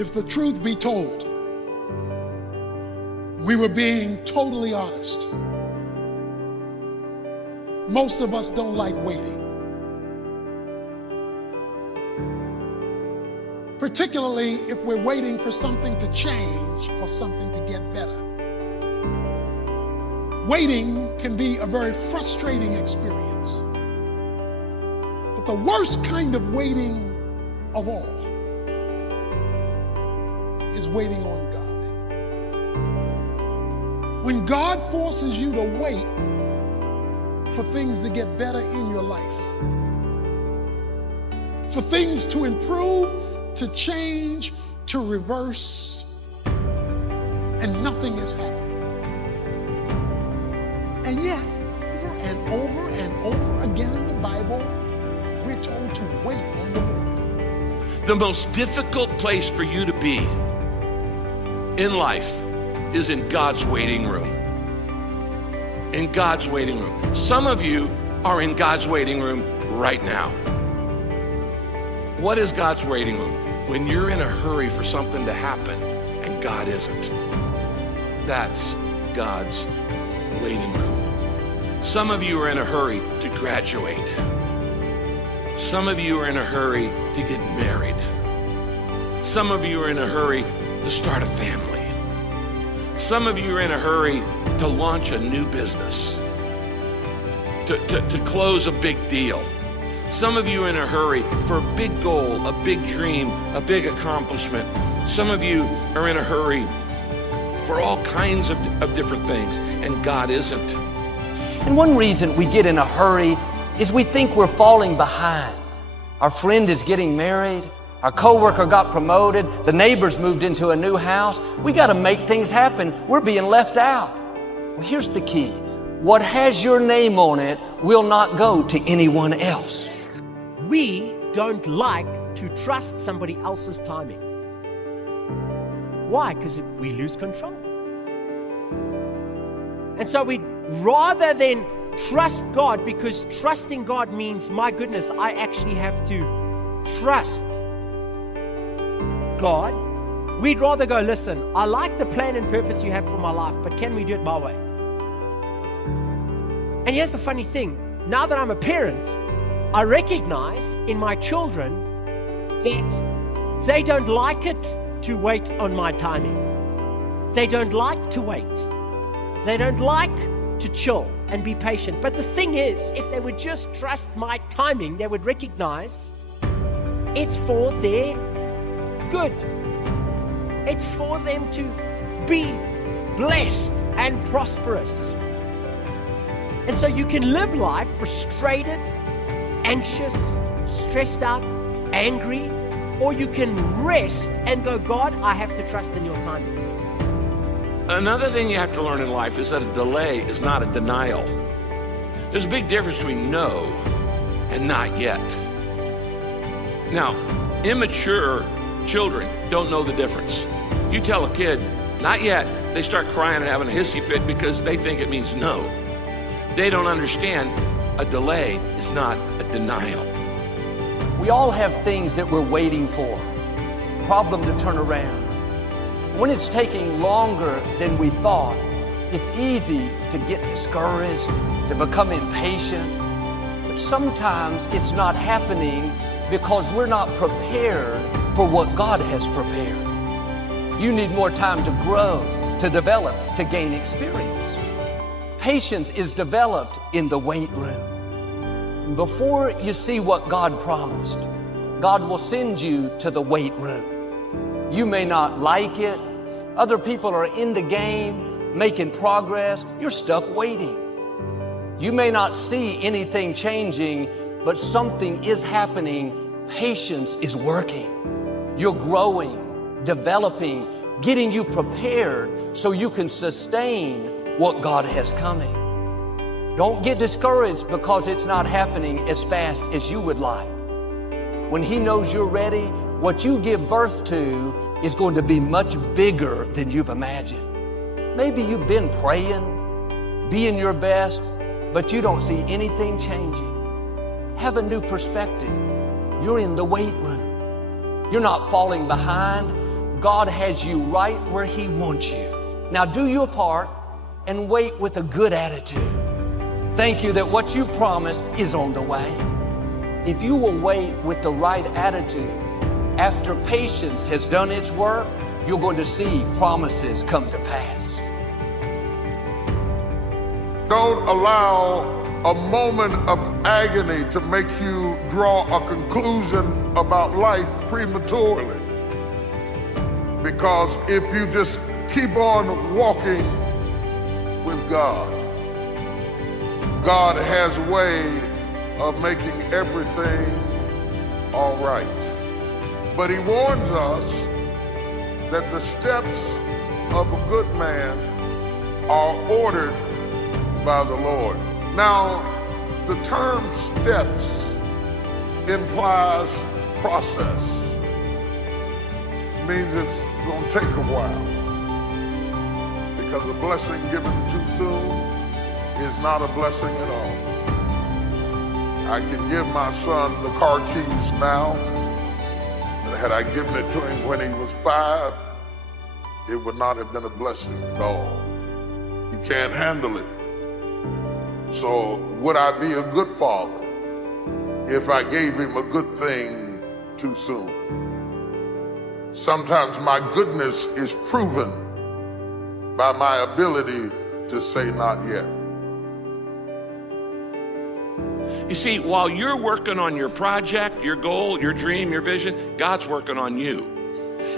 If the truth be told, we were being totally honest. Most of us don't like waiting. Particularly if we're waiting for something to change or something to get better. Waiting can be a very frustrating experience. But the worst kind of waiting of all is waiting on God. When God forces you to wait for things to get better in your life, for things to improve, to change, to reverse, and nothing is happening. And yet, over and over again in the Bible, we're told to wait on the Lord. The most difficult place for you to be in life is in God's waiting room. In God's waiting room. Some of you are in God's waiting room right now. What is God's waiting room? When you're in a hurry for something to happen and God isn't. That's God's waiting room. Some of you are in a hurry to graduate. Some of you are in a hurry to get married. Some of you are in a hurry to start a family. Some of you are in a hurry to launch a new business, to close a big deal. Some of you are in a hurry for a big goal, a big dream, a big accomplishment. Some of you are in a hurry for all kinds of different things, and God isn't. And one reason we get in a hurry is we think we're falling behind. Our friend is getting married. Our coworker got promoted. The neighbors moved into a new house. We got to make things happen. We're being left out. Well, here's the key. What has your name on it will not go to anyone else. We don't like to trust somebody else's timing. Why? Because we lose control. And so we, rather than trust God, because trusting God means, my goodness, I actually have to trust God, we'd rather go, listen, I like the plan and purpose you have for my life, but can we do it my way? And here's the funny thing. Now that I'm a parent, I recognize in my children that they don't like it to wait on my timing. They don't like to wait. They don't like to chill and be patient. But the thing is, if they would just trust my timing, they would recognize it's for their good. It's for them to be blessed and prosperous. And so you can live life frustrated, anxious, stressed out, angry, or you can rest and go, God, I have to trust in your timing. Another thing you have to learn in life is that a delay is not a denial. There's a big difference between no and not yet. Now, immature children don't know the difference. You tell a kid, not yet, they start crying and having a hissy fit because they think it means no. They don't understand a delay is not a denial. We all have things that we're waiting for, problem to turn around. When it's taking longer than we thought, it's easy to get discouraged, to become impatient. But sometimes it's not happening because we're not prepared for what God has prepared. You need more time to grow, to develop, to gain experience. Patience is developed in the wait room. Before you see what God promised, God will send you to the wait room. You may not like it. Other people are in the game, making progress. You're stuck waiting. You may not see anything changing, but something is happening. Patience is working. You're growing, developing, getting you prepared so you can sustain what God has coming. Don't get discouraged because it's not happening as fast as you would like. When He knows you're ready, what you give birth to is going to be much bigger than you've imagined. Maybe you've been praying, being your best, but you don't see anything changing. Have a new perspective. You're in the wait room. You're not falling behind. God has you right where He wants you. Now do your part and wait with a good attitude. Thank you that what you promised is on the way. If you will wait with the right attitude, after patience has done its work, you're going to see promises come to pass. Don't allow a moment of agony to make you draw a conclusion about life prematurely. Because if you just keep on walking with God, God has a way of making everything all right. But He warns us that the steps of a good man are ordered by the Lord. Now, the term steps implies process. Means it's going to take a while. Because a blessing given too soon is not a blessing at all. I can give my son the car keys now, and had I given it to him when he was 5, it would not have been a blessing at all. He can't handle it. So would I be a good father if I gave him a good thing too soon? Sometimes my goodness is proven by my ability to say not yet. You see, while you're working on your project, your goal, your dream, your vision, God's working on you.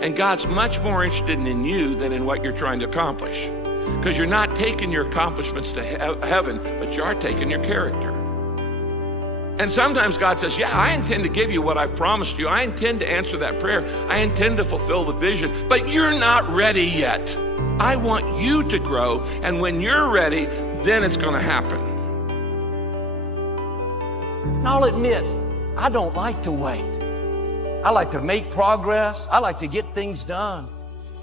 And God's much more interested in you than in what you're trying to accomplish. Because you're not taking your accomplishments to heaven, but you are taking your character. And sometimes God says, yeah, I intend to give you what I've promised you. I intend to answer that prayer. I intend to fulfill the vision, but you're not ready yet. I want you to grow, and when you're ready, then it's going to happen. And I'll admit, I don't like to wait. I like to make progress. I like to get things done.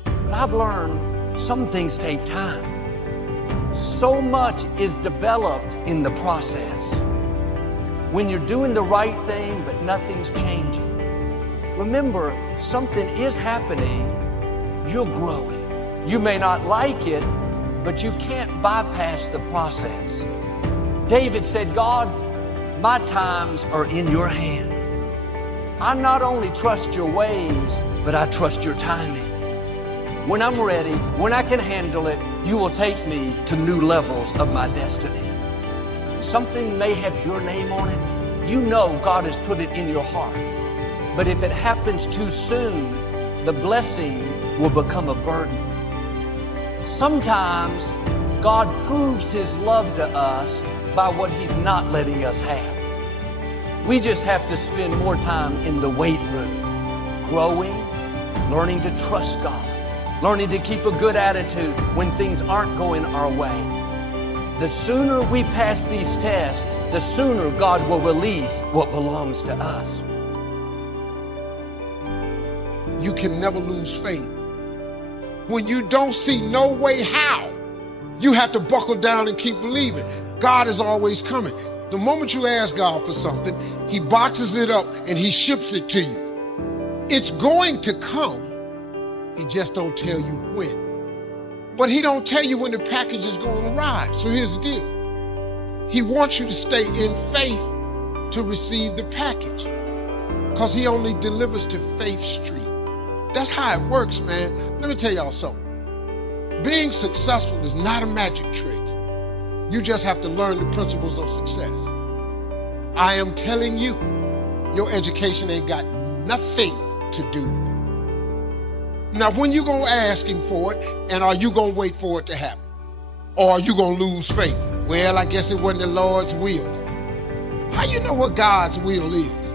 But I've learned some things take time. So much is developed in the process. When you're doing the right thing, but nothing's changing, remember, something is happening. You're growing. You may not like it, but you can't bypass the process. David said, God, my times are in your hand. I not only trust your ways, but I trust your timing. When I'm ready, when I can handle it, you will take me to new levels of my destiny. Something may have your name on it. You know God has put it in your heart. But if it happens too soon, the blessing will become a burden. Sometimes God proves His love to us by what He's not letting us have. We just have to spend more time in the weight room, growing, learning to trust God, learning to keep a good attitude when things aren't going our way. The sooner we pass these tests, the sooner God will release what belongs to us. You can never lose faith. When you don't see no way how, you have to buckle down and keep believing. God is always coming. The moment you ask God for something, He boxes it up and He ships it to you. It's going to come. He just don't tell you when. But He don't tell you when the package is going to arrive. So here's the deal. He wants you to stay in faith to receive the package, because He only delivers to Faith Street. That's how it works, man. Let me tell y'all something. Being successful is not a magic trick. You just have to learn the principles of success. I am telling you, your education ain't got nothing to do with it. Now, when you gonna ask Him for it, and are you gonna wait for it to happen? Or are you gonna lose faith? Well, I guess it wasn't the Lord's will. How you know what God's will is?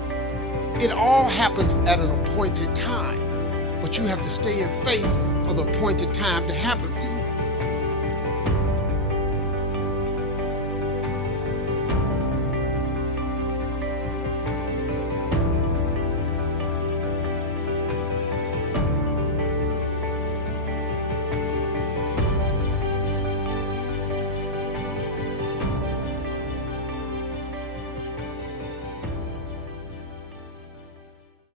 It all happens at an appointed time, but you have to stay in faith for the appointed time to happen for you.